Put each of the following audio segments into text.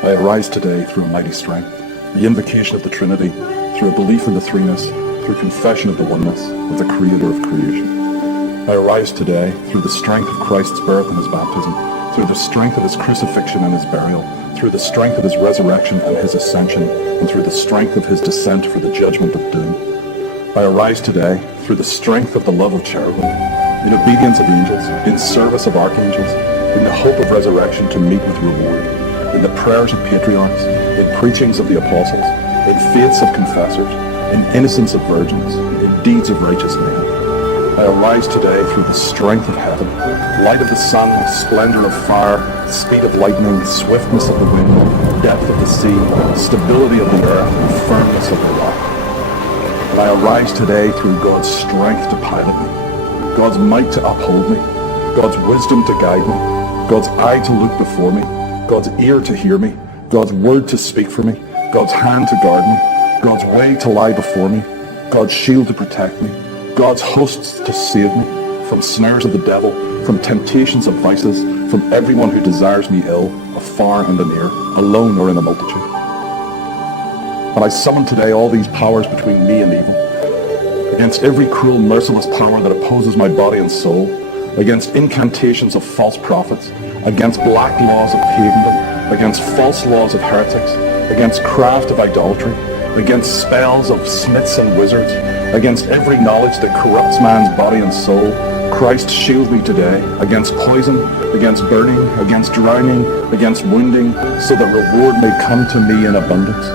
I arise today through a mighty strength, the invocation of the Trinity, through a belief in the threeness, through confession of the oneness of the Creator of creation. I arise today through the strength of Christ's birth and his baptism, through the strength of his crucifixion and his burial, through the strength of his resurrection and his ascension, and through the strength of his descent for the judgment of doom. I arise today through the strength of the love of cherubim, in obedience of angels, in service of archangels, in the hope of resurrection to meet with reward, in the prayers of patriarchs, in preachings of the apostles, in faiths of confessors, in innocence of virgins, in deeds of righteous men. I arise today through the strength of heaven, light of the sun, splendor of fire, speed of lightning, swiftness of the wind, depth of the sea, stability of the earth, and firmness of the rock. And I arise today through God's strength to pilot me, God's might to uphold me, God's wisdom to guide me, God's eye to look before me, God's ear to hear me, God's word to speak for me, God's hand to guard me, God's way to lie before me, God's shield to protect me, God's hosts to save me from snares of the devil, from temptations of vices, from everyone who desires me ill, afar and anear, alone or in a multitude. And I summon today all these powers between me and evil, against every cruel, merciless power that opposes my body and soul, against incantations of false prophets, against black laws of pagandom, against false laws of heretics, against craft of idolatry, against spells of smiths and wizards, against every knowledge that corrupts man's body and soul. Christ shield me today against poison, against burning, against drowning, against wounding, so that reward may come to me in abundance.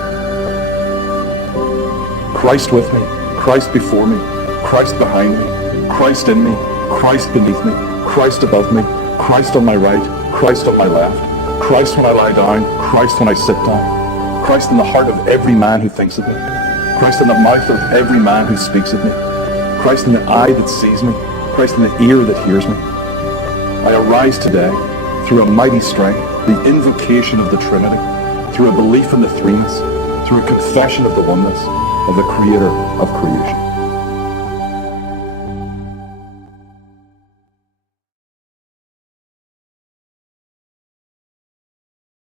Christ with me, Christ before me, Christ behind me, Christ in me, Christ beneath me, Christ above me, Christ on my right, Christ on my left, Christ when I lie down, Christ when I sit down, Christ in the heart of every man who thinks of me, Christ in the mouth of every man who speaks of me, Christ in the eye that sees me, Christ in the ear that hears me. I arise today through a mighty strength, the invocation of the Trinity, through a belief in the threeness, through a confession of the oneness of the Creator of creation.